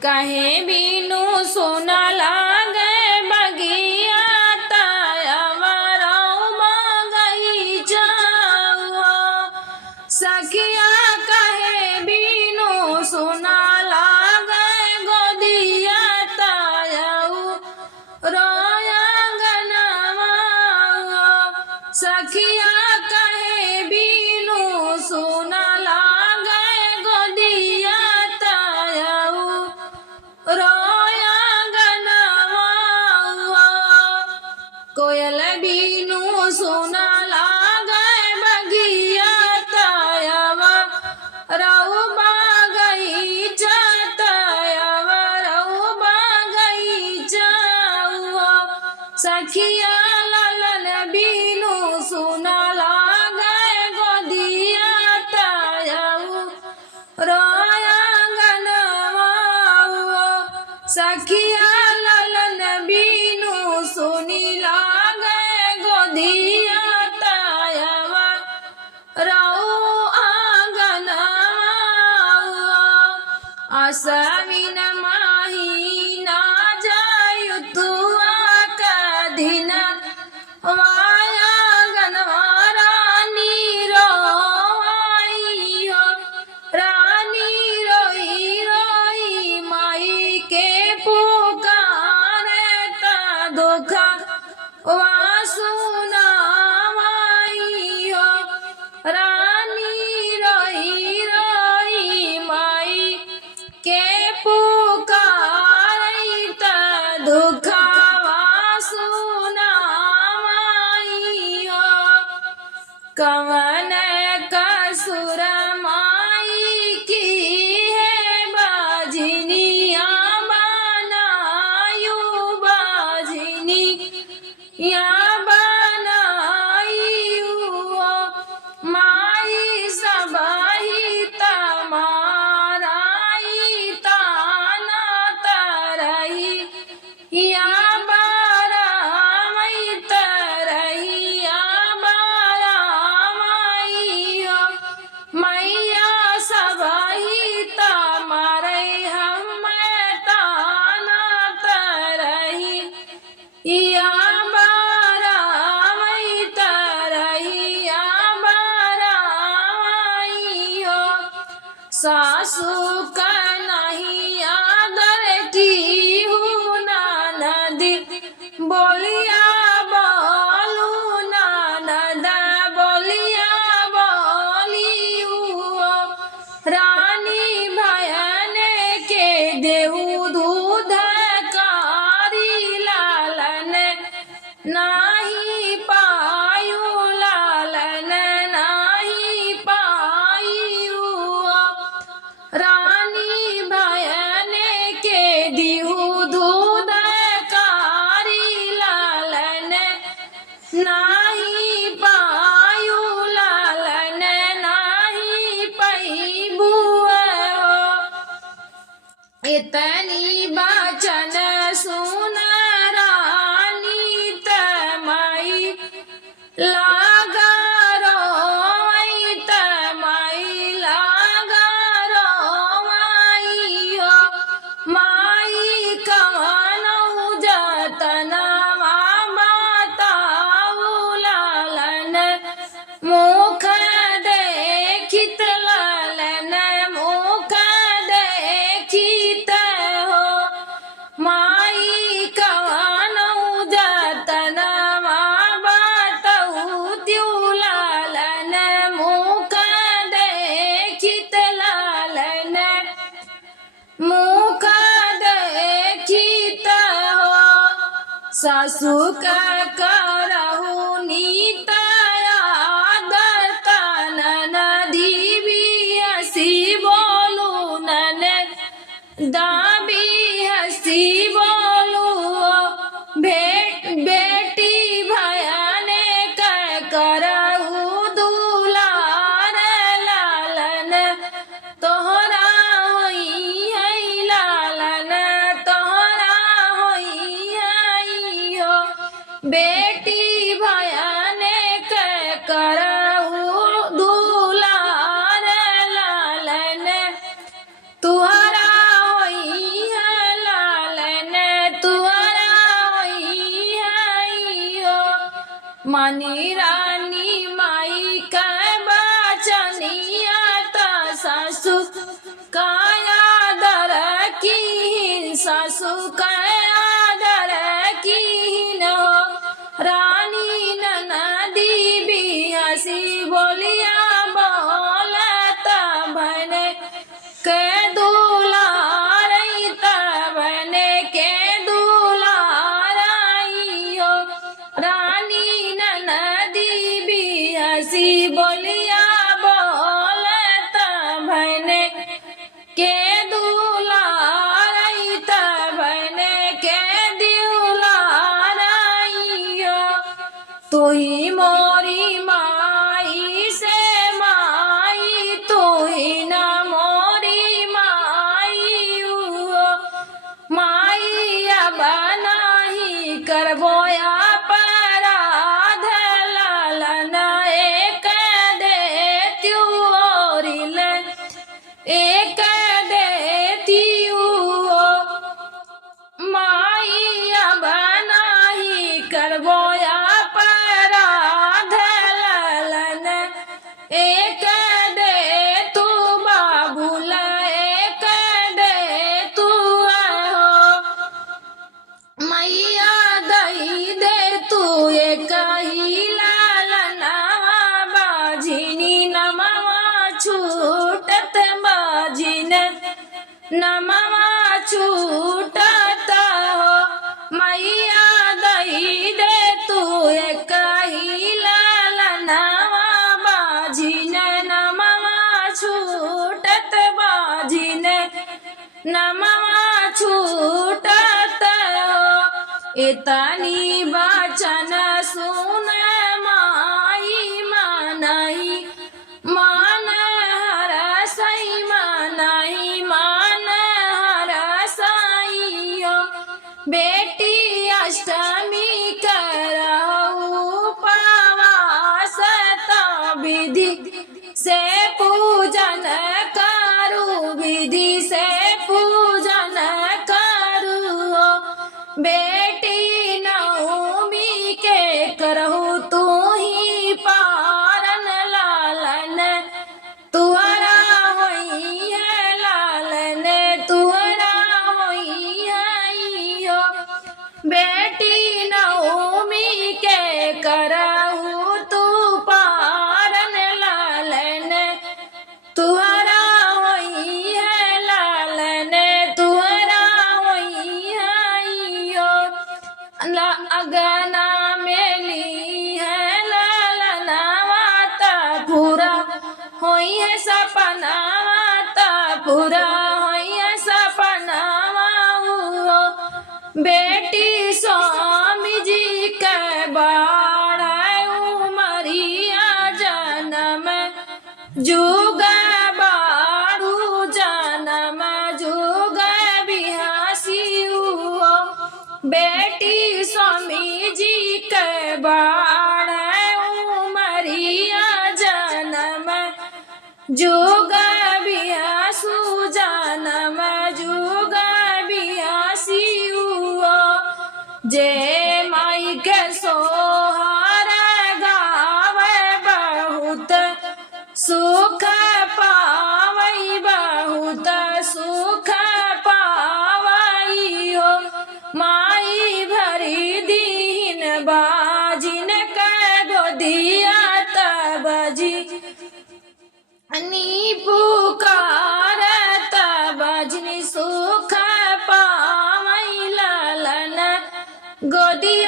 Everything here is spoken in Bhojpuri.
कहे बीनू सोना लागे बगिया तयवरौ मगई जावा। सखिया कहे बीनू सोना लागे गोदिया तयऊ रोया गनवा। सखिया कहे बीनू सोना लागे गोदिया तयऊ रोया गनवा। कोयल बीनू सोना लागे बगिया तयवा रऊ बगीचा तयवा रऊ बगीचा। सखिया ललन बीनू सोना लागे गोदिया तयऊ रोया गनवा। सखिया ललन बीनू सोनी लागे गोदिया तयवा रऊ आंगनवा। आसविन माहीना जायु तुआ कदिन वाया गनवा रानी रोई हो। रानी रोई रोई माई के पुकारे ता दुख वासुना माई हो। रानी रोई रोई माई के पुकारे ता दुख वासुना माई हो। कवन कसुर माई की है बाजिनिया बनायु बाजिनी या बनायु। माई सबही तमाराई ताना तरही या बारामई तरही या बारामई हो। मैया सबही तमारे हम ताना तरही या बारामई तरही या बारामई हो। सासू का नहीं आदर की हूँ नदी बोलिया बोलू ननद बोलिया बोलियू। रानी भयन के देहू दूध कारी लालन नाही पायू लालन नाही पायू। रानी भयन के दिहू दूध कारी लालन नाही पायू लालन नाही पैबू। इतनी बचन सुन रानी तमाई लागा रोई तमाई लागा रोई हो। माई कवनौ जतनवा बताऊ लालन मुख देखित लालन मुख देखित हो। माई कवनौ जतनवा बताऊ त्यू लालन मुख देखित लालन मुख देखित हो। सासू का करहु नीत आदर ननदी भी हसी बोलू नन दाबी हसी बोलू। बेटी भयने करहु दुलार लालन तोहरा होई है लालन तोहरा होई है हो। बेटी भयने करहु दुलार लालन तुहरा होई मानी रानी माई का बचनिया ता सासु का आदर की सासु का आदर की न रानी ननदी भी हंसी बोलिया बोलत बने के दुलारई बने के दुलारई हो रानी ननदी भी हंसी बोलिया बोलत बने के दुलारई बने के दुलारई हो तू ही मोरी माई से माई तू ही ना मोरी माई हो माई अब नाही करबो अपराध लालन एक देती ओरिल एक देती माई अब नाही करबो अपराध लालन एक दे तू बाबूल एक दे तू हो मैया दही दे तू एक ही लालना बाजिनी नमवा छूटत बाजिन नमवा छूटत हो मैया दही दे तू एक ही लालना बाजिन नमवा छूटत बाजिन नमवा छूटत हो इतनी बचन सुन माई मानई मान हर सई मानई मान हर सई हो बेटी अष्टमी करहु उपवास ता विधि से पूजन करू विधि से पूजन करू बेटी नवमी के करहु तू ही पारन लालन तुअरा होई है लालन तुअरा होई है हो बेटी नवमी के करहु तू पारन लालन तुअरा होई है लालन तुअरा होई है हो अगना मेली है लालना वाता पूरा होई है सपना वाता पूरा होई है सपना बेटी स्वामी जी के बाड़ उमरिया जन्म जुग बारू जन्म जुग बिहासी हुआ बेटी स्वामी जी के बाड़ उमरिया जन्म जुग बिहासु जन्म जुग बिहासी हुआ जे माई के सोहर गावे बहुत सुख पावई बहुत सुख पावई हो माई भरी दीन बाजिन के गोदिया तबजी नी पुकार तबजनी सुख पावई लालन गोदी